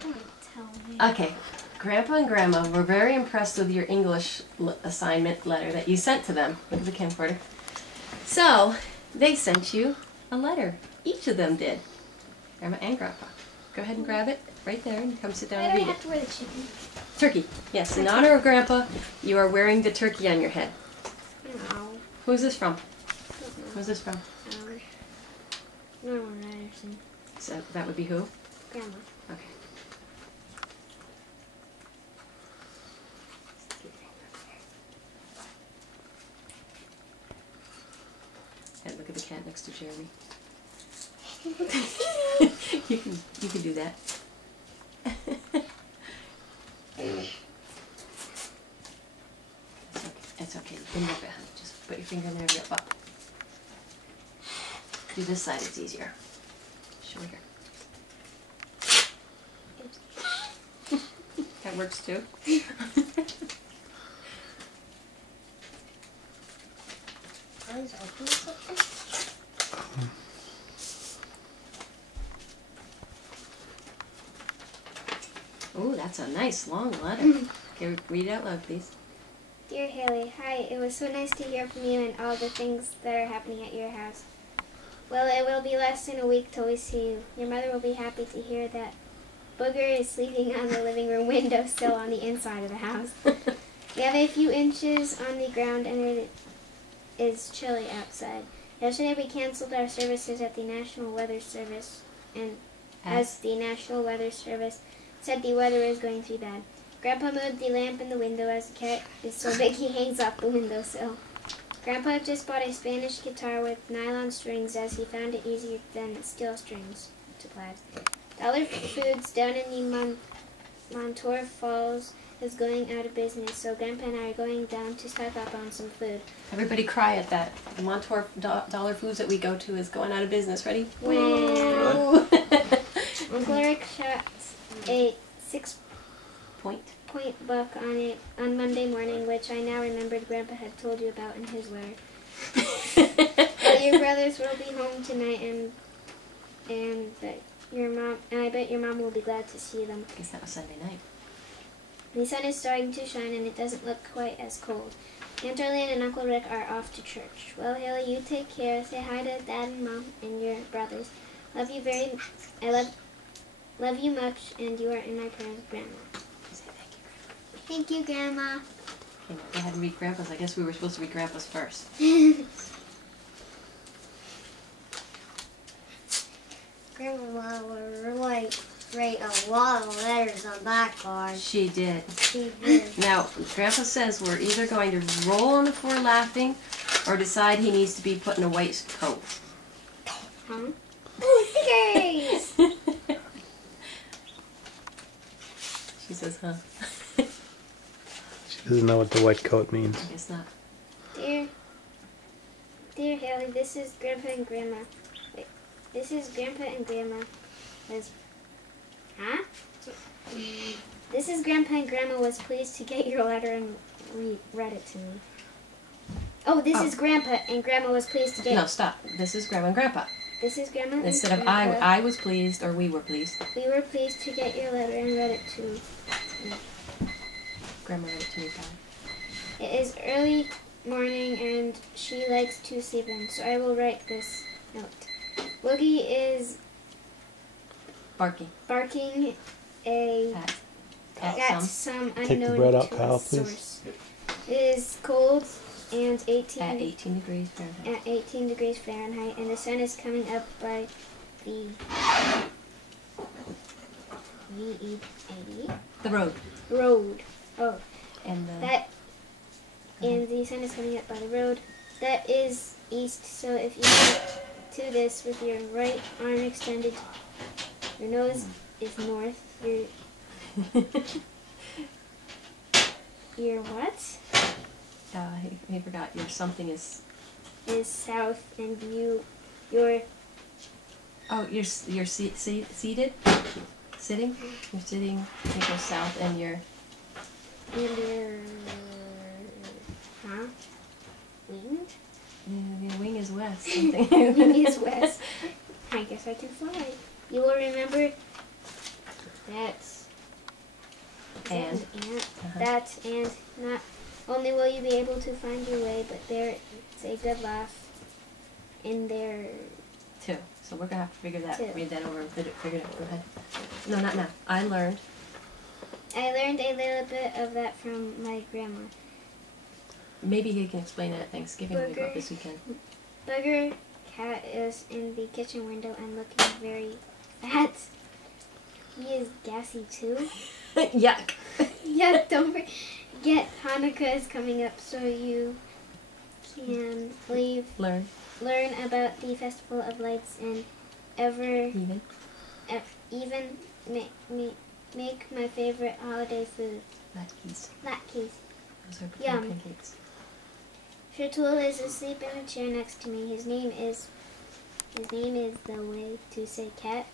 Don't tell me. Okay. Grandpa and Grandma were very impressed with your English assignment letter that you sent to them. Look at the camcorder. So, they sent you a letter. Each of them did. Grandma and Grandpa. Go ahead and grab it right there and come sit down and I read don't it. have to wear the chicken. Turkey. Yes, in honor of Grandpa, you are wearing the turkey on your head. No. Who's this from? Who's this from? Norman Ryerson. So that would be who? Grandma. Okay. And look at the cat next to Jeremy. you can do that. It's okay. You can move it. Just put your finger in there and rip up. Do this side. It's easier. Shorter. That works too. Oh, that's a nice long letter. Okay, read it out loud, please. Dear Haley, hi. It was so nice to hear from you and all the things that are happening at your house. Well, it will be less than a week till we see you. Your mother will be happy to hear that Booger is sleeping on the living room windowsill on the inside of the house. We have a few inches on the ground and it is chilly outside. Yesterday we canceled our services at the National Weather Service, and as the National Weather Service said the weather is going to be bad. Grandpa moved the lamp in the window as the cat is so big he hangs off the windowsill. Grandpa just bought a Spanish guitar with nylon strings as he found it easier than steel strings to play. Dollar Foods down in the Montour Falls is going out of business, so Grandpa and I are going down to stock up on some food. Everybody cry at that. The Montour Dollar Foods that we go to is going out of business. Ready? Wow. Uncle Rick shot a 6-point buck on Monday morning, which I now remembered Grandpa had told you about in his letter. Well, your brothers will be home tonight, and I bet your mom will be glad to see them. I guess that was Sunday night. The sun is starting to shine, and it doesn't look quite as cold. Aunt Arlene and Uncle Rick are off to church. Well, Haley, you take care. Say hi to Dad and Mom and your brothers. Love you love you much, and you are in my prayers, Grandma. Say thank you, Grandpa. Thank you, Grandma. Okay, now go ahead and read Grandpa's. I guess we were supposed to read Grandpa's first. Grandma would really write a lot of letters on that card. She did. She did. Now, Grandpa says we're either going to roll on the floor laughing or decide he needs to be put in a white coat. Huh? Ooh, stickers! She says, huh? She doesn't know what the white coat means. I guess not. Dear Haley, this is Grandpa and Grandma. Wait, this is Grandpa and Grandma. Huh? This is Grandpa and Grandma was pleased to get your letter and read it to me. Oh, this is Grandpa and Grandma was pleased to get... No, stop. This is Grandma and Grandpa. This is Grandma and Instead of Grandpa. I was pleased or we were pleased. We were pleased to get your letter and read it to me. Grandma read it to me, Pal. It is early morning and she likes to sleep in, so I will write this note. Woogie is Barky. barking at some Take the unknown bread out, to Kyle, us please. source. It is cold and At 18 degrees Fahrenheit. at 18 degrees Fahrenheit, and the sun is coming up by the The road. road. Oh, And the... and the sun is coming up by the road. That is east, so if you get to this with your right arm extended, your nose is north, your what? he forgot. Your something is... Is south, and your Oh, you're seated? Sitting? You're sitting, you go south, and you're... huh? Winged? Your wing is west. Something. Wing is west. I guess I can fly. You will remember That's And? that, and not only will you be able to find your way, but there's a good laugh in there. 2. So we're going to have to figure that, 2. read that over and figure it out. Go ahead. No, not now. I learned I learned a little bit of that from my grandma. Maybe he can explain it at Thanksgiving when we go Booger. up this weekend. Booger cat is in the kitchen window and looking very fat. He is gassy too. Yuck. Yeah, don't forget Hanukkah is coming up, so you can Learn. learn about the Festival of Lights and even make my favorite holiday food. Latkes. Latkes. Those are Yum. pancakes. Shatul is asleep in a chair next to me. His name is the way to say cat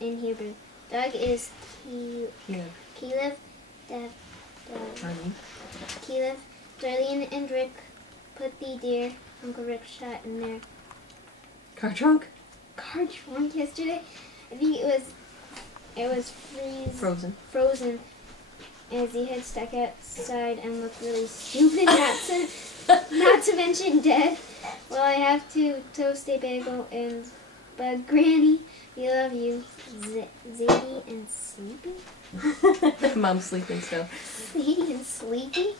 in Hebrew. Dog is Kelev. Kelev. Darlene and Rick put the deer Uncle Rick shot in their Car trunk? car trunk yesterday. I think it was frozen as the head stuck outside and looked really stupid. Not to mention dead. Well, I have to toast a bagel and bug Granny. We love you, Zadie and Sleepy. Mom's sleeping still. Zadie and Sleepy.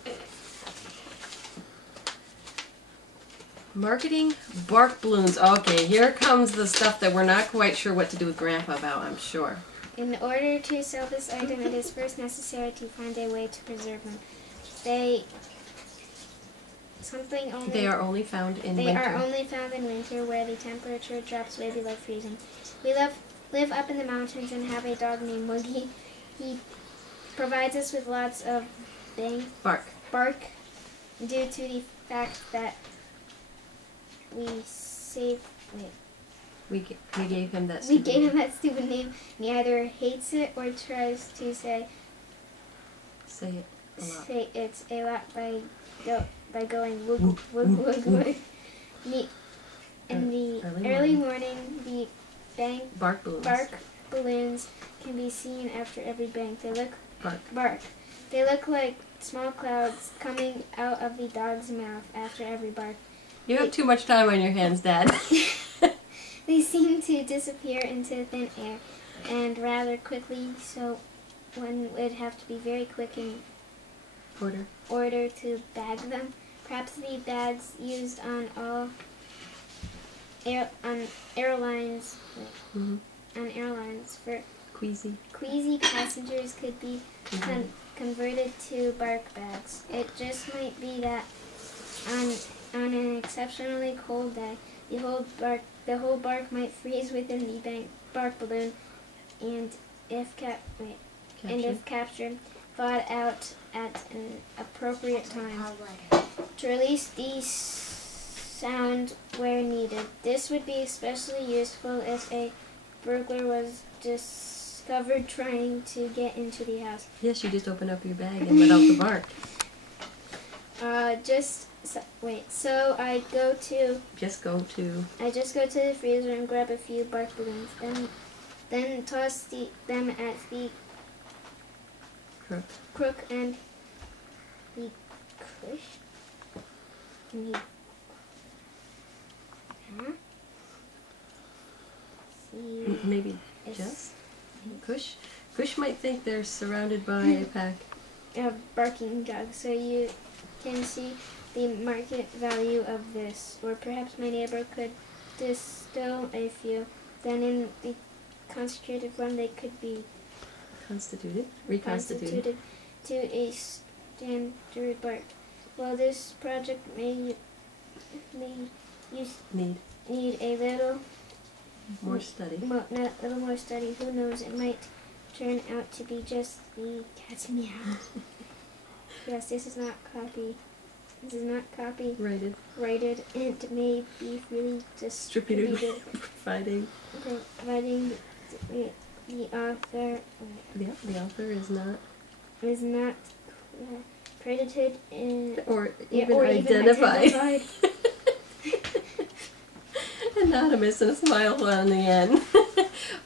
Marketing bark balloons. Okay, here comes the stuff that we're not quite sure what to do with Grandpa about, I'm sure. In order to sell this item, it is first necessary to find a way to preserve them. They are only found in winter. They are only found in winter, where the temperature drops way below freezing. We live up in the mountains and have a dog named Woogie. He provides us with lots of bark due to the fact that we gave him that stupid name. And he either hates it or tries to say it a lot. Say it's a lot by going woog woog woog woog. In the early morning, the bark balloons can be seen after every bang. They look bark. They look like small clouds coming out of the dog's mouth after every bark. You have too much time on your hands, Dad. They seem to disappear into thin air, and rather quickly, so one would have to be very quick in order to bag them. Perhaps the bags used on all airlines for queasy passengers could be converted to bark bags. It just might be that on an exceptionally cold day, the whole bark might freeze within the bark balloon, and if captured, thawed out at an appropriate time to release the sound where needed. This would be especially useful if a burglar was discovered trying to get into the house. Yes, you just open up your bag and let out the bark. So I just go to the freezer and grab a few bark balloons, then toss them at the crook and the cush. Maybe just Kush. Kush might think they're surrounded by a pack of barking dogs, so you can see the market value of this. Or perhaps my neighbor could distill a few. Then in the concentrated form they could be reconstituted to a standard bark. Well, this project may need a little more study. Little more study. Who knows? It might turn out to be just the cat's meow. Yes, this is not copyrighted. And may be freely distributed. Providing the author. The author is not credited or even identified. Anonymous and a smile on the end.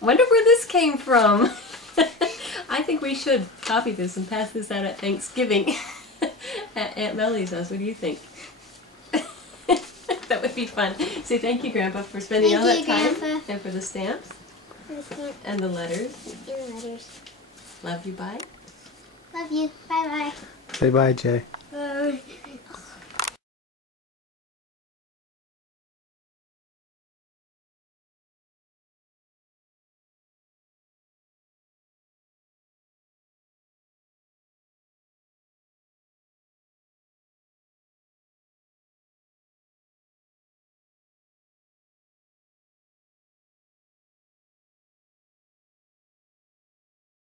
Wonder where this came from. I think we should copy this and pass this out at Thanksgiving at Aunt Melly's house. What do you think? That would be fun. Say thank you, Grandpa, for spending all that time. Grandpa. And for the stamps. For the stamp And the letters. and the letters. Love you, bye. Love you. Bye-bye. Say bye, Jay.